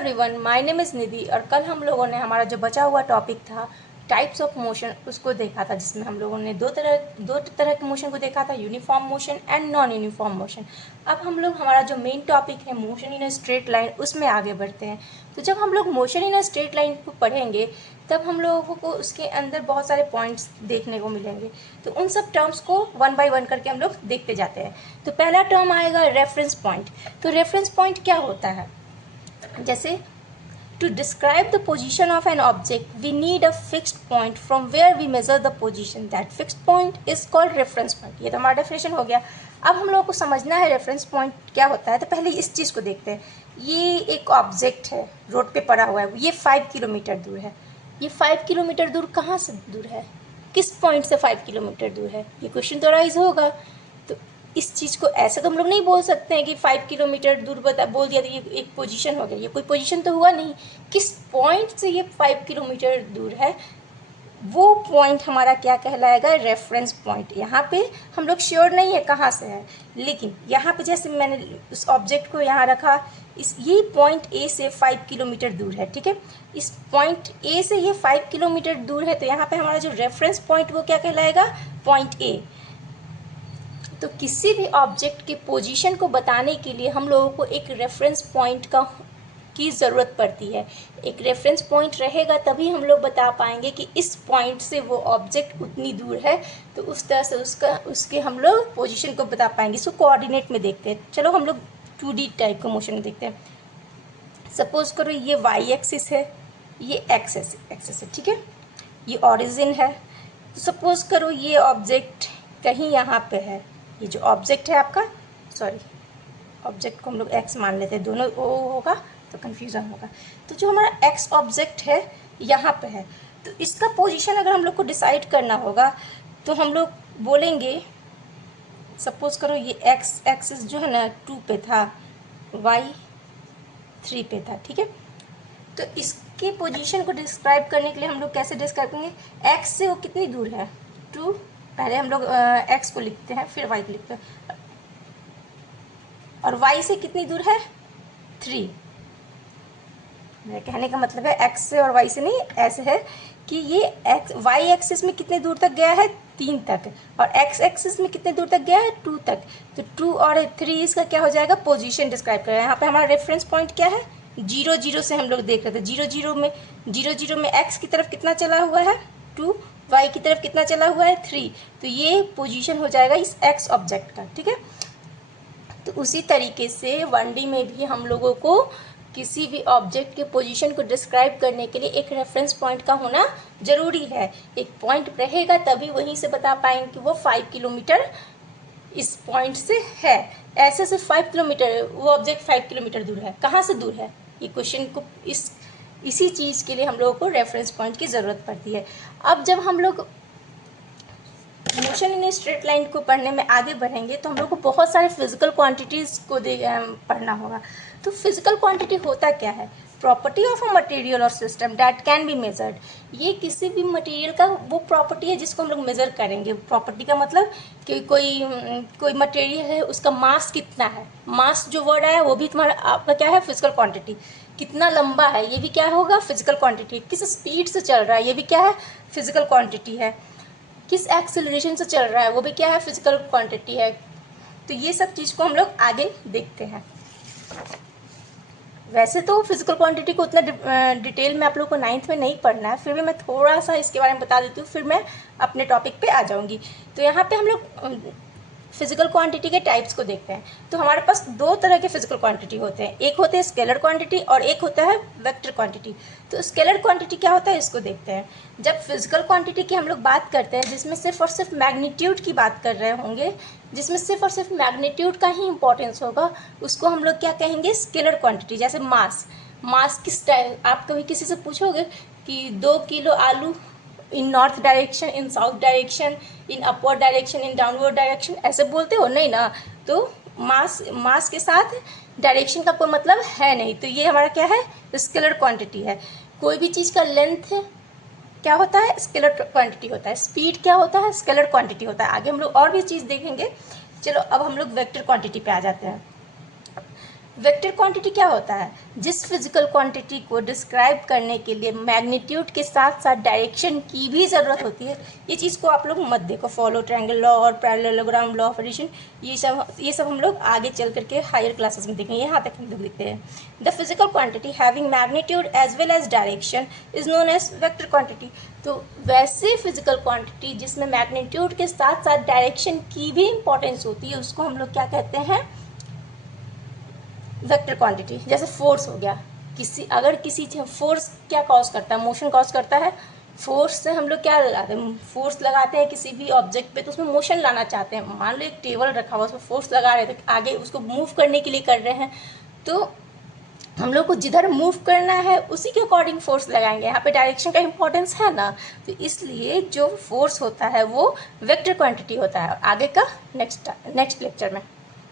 Everyone, my name is निधि। और कल हम लोगों ने हमारा जो बचा हुआ टॉपिक था टाइप्स ऑफ मोशन उसको देखा था, जिसमें हम लोगों ने दो तरह के मोशन को देखा था, uniform motion and non uniform motion. अब हम लोग हमारा जो मेन टॉपिक है motion in a straight line उसमें आगे बढ़ते हैं। तो जब हम लोग motion in a straight line को पढ़ेंगे तब हम लोगों को उसके अंदर बहुत सारे पॉइंट्स देखने को मिलेंगे। तो उन सब टर्म्स को वन बाय वन करके हम लोग देखते जाते हैं। तो पहला टर्म आएगा रेफरेंस पॉइंट। तो रेफरेंस पॉइंट क्या होता है? जैसे to describe the position of an object we need a fixed point from where we measure the position. That fixed point is called reference point. ये तो हमारा डेफिनेशन हो गया। अब हम लोगों को समझना है रेफरेंस पॉइंट क्या होता है। तो पहले इस चीज़ को देखते हैं। ये एक ऑब्जेक्ट है, रोड पे पड़ा हुआ है, ये 5 किलोमीटर दूर है। ये 5 किलोमीटर दूर कहाँ से दूर है? किस पॉइंट से 5 किलोमीटर दूर है? ये क्वेश्चन तो राइज होगा। तो इस चीज़ को ऐसे तो हम लोग नहीं बोल सकते हैं कि 5 किलोमीटर दूर बोल दिया तो ये एक पोजीशन हो गया। ये कोई पोजीशन तो हुआ नहीं। किस पॉइंट से ये 5 किलोमीटर दूर है वो पॉइंट हमारा क्या कहलाएगा? Reference point. यहाँ पे हम लोग श्योर नहीं है कहाँ से है, लेकिन यहाँ पे जैसे मैंने उस ऑब्जेक्ट को यहाँ रखा, ये पॉइंट ए से 5 किलोमीटर दूर है, ठीक है। इस पॉइंट ए से ये 5 किलोमीटर दूर है, तो यहाँ पे हमारा जो रेफरेंस पॉइंट वो क्या कहलाएगा? Point A. तो किसी भी ऑब्जेक्ट के पोजीशन को बताने के लिए हम लोगों को एक रेफरेंस पॉइंट की ज़रूरत पड़ती है। एक रेफरेंस पॉइंट रहेगा तभी हम लोग बता पाएंगे कि इस पॉइंट से वो ऑब्जेक्ट उतनी दूर है, तो उस तरह से उसके हम लोग पोजीशन को बता पाएंगे। इसको कोऑर्डिनेट में देखते हैं। चलो हम लोग 2D टाइप का मोशन में देखते हैं। सपोज करो ये वाई एक्सिस है, ये एक्स एक्सिस है, ठीक है। ये ऑरिजिन है। तो सपोज करो ये ऑब्जेक्ट कहीं यहाँ पे है। ये जो ऑब्जेक्ट है आपका, ऑब्जेक्ट को हम लोग एक्स मान लेते हैं, दोनों ओ होगा तो कन्फ्यूज़न होगा। तो जो हमारा एक्स ऑब्जेक्ट है यहाँ पे है, तो इसका पोजीशन अगर हम लोग को डिसाइड करना होगा तो हम लोग बोलेंगे, सपोज करो ये एक्स एक्सिस जो है ना 2 पे था, वाई 3 पे था, ठीक है। तो इसके पोजीशन को डिस्क्राइब करने के लिए हम लोग कैसे डिस्क्राइब करेंगे? एक्स से वो कितनी दूर है? 2। पहले हम लोग एक्स को लिखते हैं, फिर वाई को लिखते हैं। और वाई से कितनी दूर है? 3। मेरे कहने का मतलब है एक्स से और वाई से नहीं, ऐसे है कि ये एक्स वाई एक्सिस में कितने दूर तक गया है? 3 तक। और एक्स एक्सिस में कितने दूर तक गया है? 2 तक। तो 2 और 3 इसका क्या हो जाएगा? पोजीशन डिस्क्राइब कर रहा है। यहाँ पे हमारा रेफरेंस पॉइंट क्या है? 0 0 से हम लोग देख रहे थे। 0 0 में एक्स की तरफ कितना चला हुआ है? 2। वाई की तरफ कितना चला हुआ है? 3। तो ये पोजीशन हो जाएगा इस एक्स ऑब्जेक्ट का, ठीक है। तो उसी तरीके से 1D में भी हम लोगों को किसी भी ऑब्जेक्ट के पोजीशन को डिस्क्राइब करने के लिए एक रेफरेंस पॉइंट का होना ज़रूरी है। एक पॉइंट रहेगा तभी वहीं से बता पाएंगे कि वो 5 किलोमीटर इस पॉइंट से है। ऐसे सिर्फ 5 किलोमीटर, वो ऑब्जेक्ट 5 किलोमीटर दूर है। कहाँ से दूर है? ये क्वेश्चन को इसी चीज़ के लिए हम लोगों को रेफरेंस पॉइंट की ज़रूरत पड़ती है। अब जब हम लोग मोशन इन स्ट्रेट लाइन को पढ़ने में आगे बढ़ेंगे तो हम लोग को बहुत सारे फिजिकल क्वांटिटीज़ को पढ़ना होगा। तो फिजिकल क्वांटिटी होता क्या है? प्रॉपर्टी ऑफ अ मटेरियल और system that can be measured. ये किसी भी मटेरियल का वो प्रॉपर्टी है जिसको हम लोग मेज़र करेंगे। प्रॉपर्टी का मतलब कि कोई मटेरियल है, उसका मास कितना है। मास जो वर्ड आया वो भी तुम्हारा आपका क्या है? Physical quantity. कितना लंबा है ये भी क्या होगा? Physical quantity. किस स्पीड से चल रहा है ये भी क्या है? फिजिकल क्वांटिटी है। किस एक्सेलरेशन से चल रहा है वो भी क्या है? फिजिकल क्वांटिटी है। तो ये सब चीज़ को हम लोग आगे देखते हैं। वैसे तो फिजिकल क्वांटिटी को उतना डिटेल में आप लोग को 9th में नहीं पढ़ना है, फिर भी मैं थोड़ा सा इसके बारे में बता देती हूँ, फिर मैं अपने टॉपिक पे आ जाऊँगी। तो यहाँ पे हम लोग फिजिकल क्वांटिटी के टाइप्स को देखते हैं। तो हमारे पास 2 तरह के फिजिकल क्वांटिटी होते हैं। एक होते हैं स्केलर क्वांटिटी और एक होता है वेक्टर क्वांटिटी। तो स्केलर क्वांटिटी क्या होता है इसको देखते हैं। जब फिजिकल क्वांटिटी की हम लोग बात करते हैं जिसमें सिर्फ और सिर्फ मैग्नीट्यूड की बात कर रहे होंगे, जिसमें सिर्फ और सिर्फ मैग्नीट्यूड का ही इंपॉर्टेंस होगा, उसको हम लोग क्या कहेंगे? Scalar quantity. जैसे मास किस टाइप, आप कभी किसी से पूछोगे कि 2 किलो आलू in north direction, in south direction, in upward direction, in downward direction, ऐसे बोलते हो? नहीं ना। तो मास के साथ डायरेक्शन का कोई मतलब है नहीं। तो ये हमारा क्या है? स्केलर क्वांटिटी है। कोई भी चीज़ का लेंथ क्या होता है? स्केलर क्वांटिटी होता है। स्पीड क्या होता है? स्केलर क्वांटिटी होता है। आगे हम लोग और भी चीज़ देखेंगे। चलो अब हम लोग वेक्टर क्वांटिटी पे आ जाते हैं। वेक्टर क्वांटिटी क्या होता है? जिस फिजिकल क्वांटिटी को डिस्क्राइब करने के लिए मैग्नीट्यूड के साथ साथ डायरेक्शन की भी ज़रूरत होती है। ये चीज़ को आप लोग मत देखो, फॉलो ट्रायंगल लॉ और पैरेललोग्राम लॉ ऑफ एडिशन, ये सब हम लोग आगे चल करके हायर क्लासेस में देखेंगे, यहाँ तक हम लोग देखते हैं। The physical quantity having magnitude as well as direction is known as vector quantity. तो वैसे फिजिकल क्वांटिटी जिसमें मैग्नीट्यूड के साथ साथ डायरेक्शन की भी इंपॉर्टेंस होती है, उसको हम लोग क्या कहते हैं? Vector quantity. जैसे फोर्स हो गया, अगर किसी फोर्स क्या कॉज करता है? मोशन कॉज करता है। फोर्स से हम लोग क्या लगाते हैं? फोर्स लगाते हैं किसी भी ऑब्जेक्ट पे, तो उसमें मोशन लाना चाहते हैं। मान लो एक टेबल रखा हुआ, उसमें फोर्स लगा रहे थे, आगे उसको मूव करने के लिए कर रहे हैं, तो हम लोग को जिधर मूव करना है उसी के अकॉर्डिंग फोर्स लगाएंगे। यहाँ पे डायरेक्शन का इंपॉर्टेंस है ना, तो इसलिए जो फोर्स होता है वो वेक्टर क्वांटिटी होता है। आगे का नेक्स्ट लेक्चर में